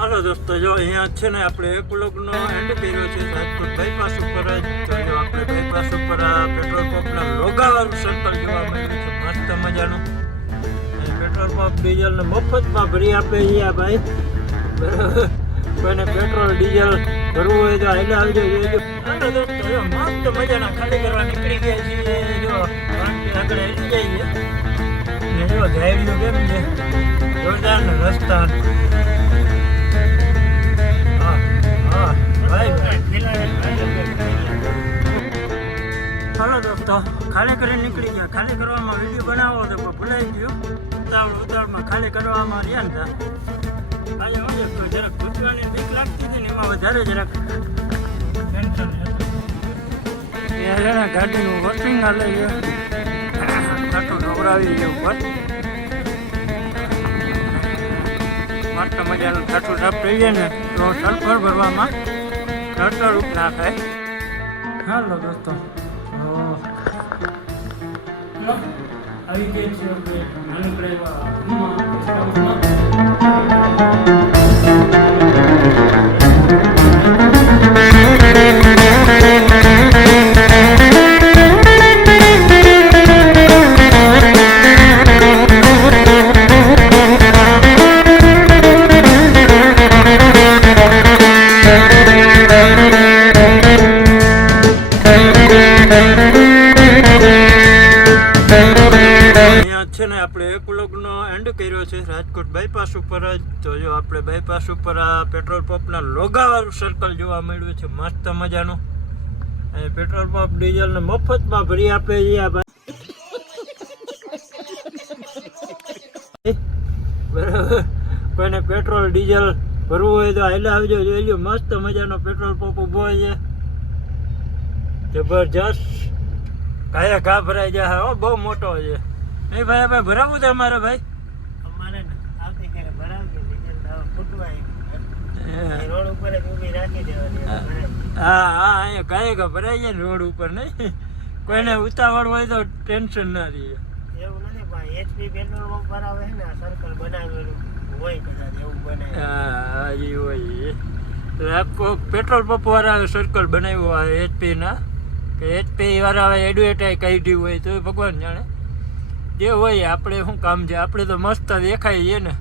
હાલો દોસ્તો, જો અહીંયા છે ને આપણે એક બ્લોકનો એન્ડ કર્યો છે રાજકોટ બાયપાસ ઉપર જ જો આપણે બાયપાસ ઉપર આ પેટ્રોલ પંપના લોગાવાળું સર્કલ જોવા મળ્યું છે, મસ્ત મજાનું. પેટ્રોલ પંપ ડીઝલને મફતમાં ભરી આપે છે ભાઈ. કોઈને પેટ્રોલ ડીઝલ ભરવું હોય તો હાલે આવજો જોજો હાલો દોસ્તો, જો મસ્ત મજાના ખાલી કરવા નીકળી ગયા છીએ. જો આગળ હેલી જાય ને ગાડીઓ કેમ છે? જોરદાર રસ્તા હાલો દોસ્તો, ખાલી કરીને નીકળી ગયા. ખાલી કરવામાં વીડિયો બનાવો તો પણ ભૂલાઈ ગયો. ઉતાવળ, ઉતાવળમાં ખાલી કરવામાં રહ્યા ને જરાક ઘૂંટવાની બીક લાગતી હતી ને એમાં વધારે જરાક ટેન્શન હતું. ગાડીનું વોશિંગ હાલે છે. આટલું ઉપર. મસ્ત મજાનું ઠાઠું સાફ થઈ જાય ને, તો સલ્ફર ભરવામાં. ટટરૂપ ના થાય હાલો દોસ્તો આવી ગઈ છે આપણે નાનકડા એવા છે ને, આપણે એક બ્લોગનો એન્ડ કર્યો છે, રાજકોટ બાયપાસ ઉપર જ. તો જો આપણે બાયપાસ ઉપર આ પેટ્રોલ પંપના લોગાવાળું સર્કલ જોવા મળ્યું છે, મસ્ત મજાનું. અને પેટ્રોલ પંપ ડીઝલને મફતમાં ભરી આપે છે આ બરાબર. કોઈને પેટ્રોલ ડીઝલ ભરવું હોય તો હાલે આવજો જોઈજો મસ્ત મજાનો પેટ્રોલ પંપ ઊભો છે. જબરજસ્ત. કાયા ઘા ભરાઈ જાય હો, બહુ મોટો છે. નહીં ભાઈ આપણે ભરાવું છે અમારે ભાઈ? અમારે આવતીકાલે ભરાવજો ફૂટવાય હા રોડ ઉપર જ ઊભી રાખી દેવાની હા હા અહીંયા કાંઈ ભરાઈ જાય ને રોડ ઉપર નહીં. કોઈને ઉતાવળ હોય તો ટેન્શન ના રહે. એવું નથી પણ એચપી પેટ્રોલ પંપ ભરાવે છે ને સર્કલ બનાવેલું હોય કદાચ એવું બને. હા એ હોય પેટ્રોલ પંપ વાળા સર્કલ બનાવ્યું આ એચપી ના. કે એચપી વાળા એડવર્ટાઈ કાઢી હોય તો ભગવાન જાણે. જે હોય આપણે શું કામ છે? આપણે તો મસ્ત દેખાય ને.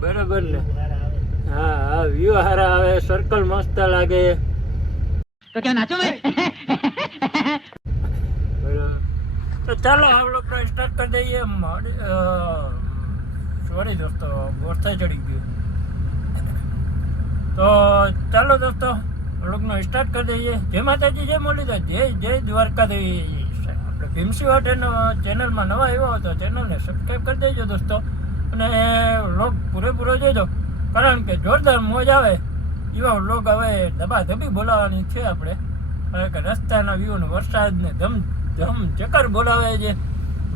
બરાબર ને? હા હા વ્યૂ હારા આવે સર્કલ મસ્ત લાગે. તો ચાલો આપણો પ્રાઇસ સ્ટાર્ટ કરી દઈએ. સોરી દોસ્તો વરસાદ ચડી ગયો. તો ચાલો દોસ્તો લોકનો સ્ટાર્ટ કરી દઈએ. જય માતાજી જય મોલીદા જય જય દ્વારકા દ્વારકાધીશ. ભીમસિંહ ચેનલમાં નવા આવ્યા હોય તો ચેનલને સબસ્ક્રાઈબ કરી દેજો દોસ્તો. અને લોક પૂરેપૂરો જોજો. કારણ કે જોરદાર મોજ આવે. એવા લોક હવે ધબાધબી બોલાવવાની છે આપણે. કારણ કે રસ્તાના વ્યૂ વરસાદને ધમ ધમ ચક્કર બોલાવે છે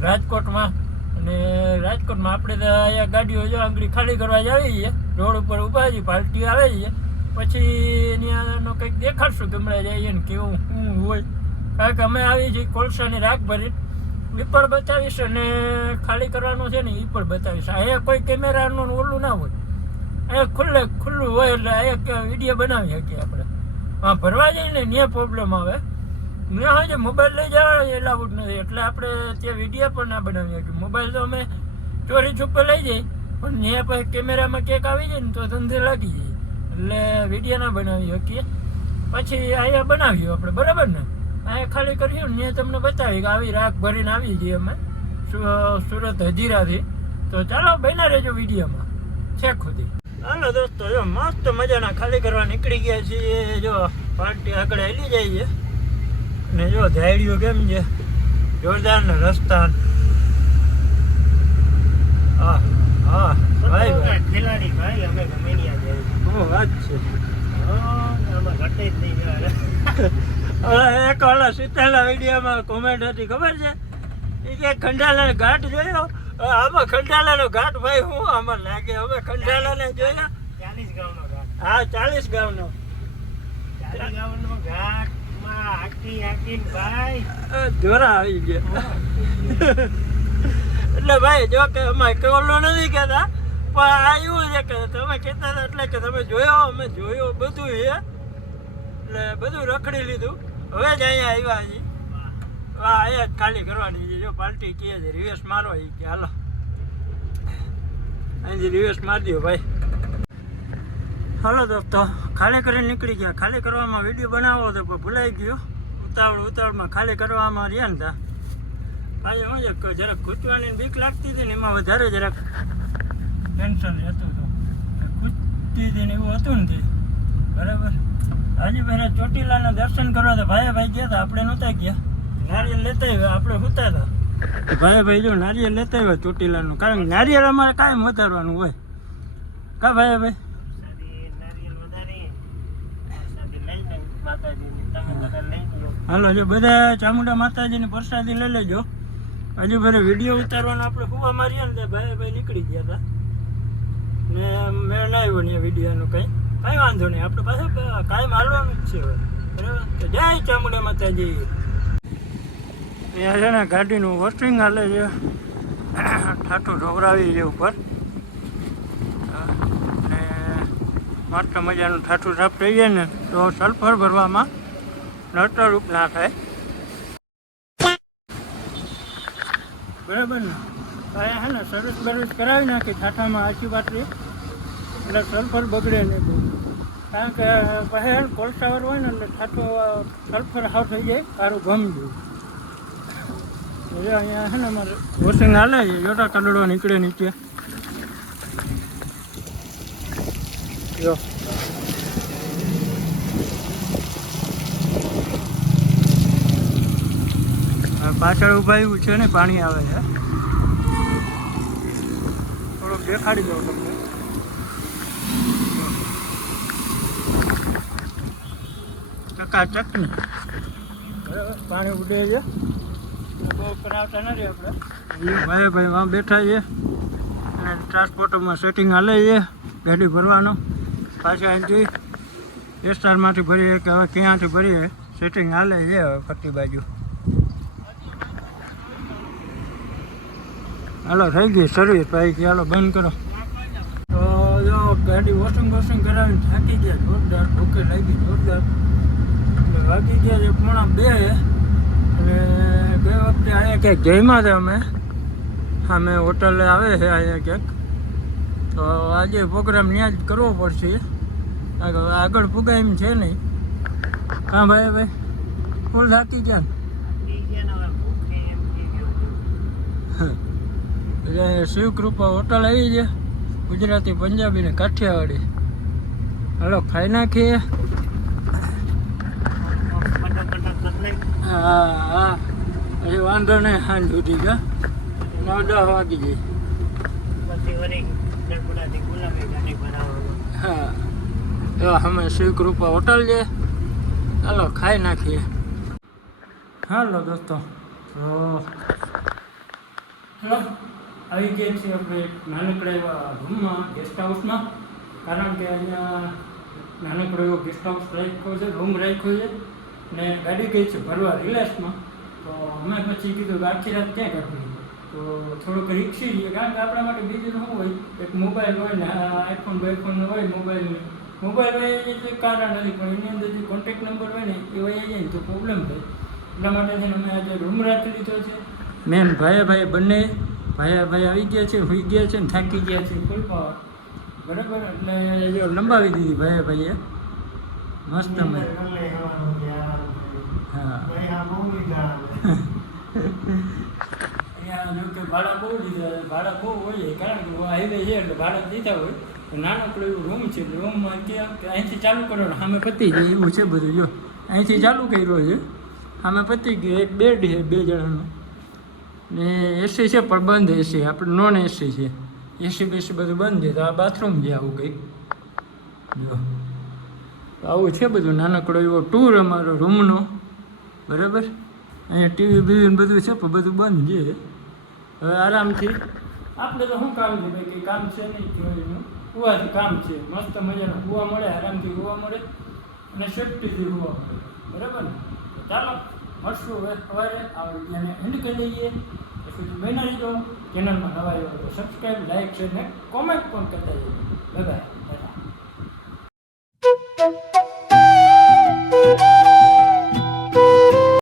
રાજકોટમાં. અને રાજકોટમાં આપણે તો અહીંયા ગાડીઓ જો આંગળી ખાલી કરવા જ આવી છીએ. રોડ ઉપર ઊભા છીએ પાર્ટી આવે છે. પછી એની કંઈક દેખાડશું ગમડા જઈએ ને કેવું, શું હોય. કારણ કે અમે આવી છીએ કોલસાની રાખ ભરી એ પણ બતાવીશ અને ખાલી કરવાનું છે ને એ પણ બતાવીશ. અહીંયા કોઈ કેમેરાનું ઓલું ના હોય. અહીંયા ખુલ્લે ખુલ્લું હોય એટલે અહીંયા વીડિયો બનાવી શકીએ આપણે. હા ભરવા જઈએ ને ત્યાં પ્રોબ્લેમ આવે. મેં હજે મોબાઈલ લઈ જવા એલાઉડ નથી. એટલે આપણે ત્યાં વીડિયો પણ ના બનાવી શકીએ. મોબાઈલ તો અમે ચોરી છુપે લઈ જઈએ. પણ ત્યાં પછી કેમેરામાં કેક આવી જાય ને તો ધંધે લાગી જાય. એટલે વીડિયો ના બનાવી શકીએ. પછી અહીંયા બનાવીએ આપણે. બરાબર ને? અહીંયા ખાલી કર્યું ને તમને બતાવી કે આવી રાખ ભરીને આવી ગઈ અમે. સુરત હજીરાથી. તો ચાલો બના રહેજો વિડીયોમાં. છેક સુધી. હાલો દોસ્તો, જો મસ્ત મજાના ખાલી કરવા નીકળી ગયા છીએ. જો પાર્ટી આગળ હેલી જાય છે. ને જો ધાડ્યું કેમ છે? જોરદાર રસ્તા હા હા ભાઈ ભાઈ ખેલાડી ભાઈ અમે ગમે ત્યાં જઈએ. શું વાત છે હા, આમાં ઘટે જ નહીં જવાના. સીતાલા વિડીયોમાં કોમેન્ટ હતી ખબર છે? એ કે ખંડાલાનો ઘાટ જોયો? આમાં ખંડાલાનો ઘાટ ભાઈ હું? આમાં લાગે. અમે ખંડાલાને જોયા? ચાલીસ ગામનો ઘાટ. હા ચાલીસ ગામનો. ચાલીસ ગામનો ઘાટમાં ભાઈ. ધોરા આવી ગયા. એટલે ભાઈ જો કે અમારે કે નથી કહેતા પણ આ એવું છે કે તમે કહેતા હતા એટલે કે તમે જોયો અમે જોયો બધું છે એટલે બધું રખડી લીધું. હવે જ અહીંયા આવ્યા છીએ. હા અહીંયા જ ખાલી કરવાની છે. જો પાર્ટી કહે છે રિવેસ મારો એ કે, હાલો. અહીંથી રિવેસ મારી દો ભાઈ. હાલો દોસ્તો ખાલી કરીને નીકળી ગયા. ખાલી કરવામાં વીડિયો બનાવો તો ભૂલાઈ ગયો. ઉતાવળ, ઉતાવળમાં ખાલી કરવામાં રહ્યા ને તા. આજે હું છે જરાક ખૂંચવાની બીક લાગતી હતી ને એમાં વધારે જરાક ટેન્શન રહેતું હતું. ખૂટતી હતી ને એવું હતું ને બરાબર? આજે પહેલા ચોટીલાના દર્શન કરવા તો ભાઈ ભાઈ ગયા હતા આપણે નહોતા ગયા. નારિયેલ લેતા આવ્યા, આપણે હોતા હતા ભાઈ ભાઈ જો નારિયેલ લેતા આવ્યા ચોટીલાનું, કારણ કે નારિયેલ અમારે કાયમ વધારવાનું હોય. કા ભાઈ ભાઈ હાલો, જો બધા ચામુંડા માતાજીની પ્રસાદી લઈ લેજો. હજુ ફરે વીડિયો ઉતારવાનો આપણે હુવા મારીએ ને ભાઈ ભાઈ નીકળી ગયા હતા ને મેં લાવ્યો ને વિડીયોનું કંઈ. કાંઈ વાંધો નહીં. આપણે પાસે કાંઈ મારવાનું જ છે બરાબર? તો જય ચામુંડા માતાજી. અહીંયા છે ને ગાડીનું વોશિંગ હાલે છે. ઠાઠું ઢોકરાવી છે ઉપર. અને મસ્ત મજાનું ઠાઠું સાફ થઈ જાય ને તો સલ્ફર ભરવામાં નટરૂપ ના થાય. બરાબર ને? અહીંયા હે ને સર્વિસ બર્વિસ કરાવી નાખી ઠાઠામાં આખી બાટલી. એટલે સલ્ફર બગડે નહીં કારણ કે પછી કોલસાવર હોય ને, એટલે ઠાઠો સલ્ફર હાવ થઈ જાય સારું ગમ એટલે અહીંયા છે ને અમારે વોશિંગ હાલે છે જોટા કલડો નીકળે નીચે. જો. પાછળ ઊભા એવું છે ને, પાણી આવે છે. થોડુંક દેખાડી દઉં તમને. ચકાચક ને બરાબર પાણી ઉડે છે. બહુ કરાવતા નથી આપણે. ભાઈ ભાઈ વાં બેઠા છે. અને ટ્રાન્સપોર્ટરમાં સેટિંગ હાલે છે. ગાડી ભરવાનો. પાછા અહીંથી વિસ્તારમાંથી ભરીએ કે હવે ક્યાંથી ભરીએ? સેટિંગ હાલે છે હવે ફરતી બાજુ. હાલો થઈ ગઈ સર્વિસ ભાઈ. કે હાલો બંધ કરો. તો જો ગાડી વોશિંગ વોશિંગ કરાવીને થાકી ગયા. જોરદાર ભૂખે લાગી જોરદાર. એટલે વાગી ગયા છે પોણા બે. એટલે બે વખતે અહીંયા ક્યાંક જઈમાં છે અમે. અમે હોટલે આવે છે અહીંયા ક્યાંક. તો આજે પ્રોગ્રામ ત્યાં જ કરવો પડશે. આગળ પુગાય એમ છે નહીં. હા ભાઈ ભાઈ. ફૂલ થાકી ગયા એટલે શિવ કૃપા હોટલ આવી છે. ગુજરાતી પંજાબી ને કાઠિયાવાડી. હાલો, ખાઈ નાખીએ. હા હા. હજી વાંધો નહીં હાલ સુધી કા નવ દસ વાગી જઈ હા. તો અમે શિવ કૃપા હોટલ છે. ચાલો ખાઈ નાખીએ. હાલો દોસ્તો. તો હલો. આવી ગયા છીએ આપણે નાનકડા એવા રૂમમાં ગેસ્ટ હાઉસમાં કારણ કે અહીંયા નાનકડો એવો ગેસ્ટ હાઉસ રાખ્યો છે રૂમ રાખ્યો છે. ને ગાડી ગઈ છે ભરવા રિલાયન્સમાં તો અમે પછી કીધું કે આખી રાત ક્યાં કાઢવી? તો થોડુંક રિક્ષી લઈએ કારણ કે આપણા માટે બીજું શું હોય? એક મોબાઈલ હોય ને આઈફોન બાઈફોન હોય મોબાઈલ મોબાઈલ હોય એ કારણ નથી પણ એની અંદર જે કોન્ટેક્ટ નંબર હોય ને એ વહી જાય ને તો પ્રોબ્લેમ થાય. એટલા માટે થઈને અમે આજે રૂમ રાખી લીધો છે. મેન ભાઈ ભાઈ બંને ભાઈ ભાઈ આવી ગયા છે હોઈ ગયા છે ને થાકી ગયા છે ફૂલ પાવર બરાબર? એટલે લંબાવી દીધી ભાઈ ભાઈએ. મસ્ત અમે. ભાડા બહુ લીધા. ભાડા બહુ હોય કારણ કે હાઈવે છે એટલે ભાડા દીધા હોય નાનકડો એવું રૂમ છે રૂમમાં અહીંથી ચાલુ કરો સામે પતી જાય એવું છે બધું જો અહીંથી ચાલુ કર્યો છે સામે પતી ગયો એક બેડ છે બે જણાનો ને એસી છે પણ બંધ એસી આપણે નોન એસી છે એસી બેસી બધું બંધ છે તો આ બાથરૂમ છે આવું કંઈક જો આવું છે બધું નાનકડો એવો ટૂર અમારો રૂમનો બરાબર? અહીંયા ટીવી બીવી બધું છે, પણ બધું બંધ છે. હવે આરામથી. આપણે તો શું કામ છે ભાઈ, કંઈ કામ છે નહીં કુવાથી કામ છે, મસ્ત મજાના. કુવા મળે, આરામથી કુવા મળે અને સેફટીથી કુવા મળે. બરાબર ને? ચાલો, મળશું હવે સવારે. આ વિડીયોને એન્ડ કરી દઈએ. પછી બહેના લીધો ચેનલમાં નવા આવ્યો તો સબસ્ક્રાઈબ લાઈક શેર ને કોમેન્ટ પણ કરતા જઈએ બાય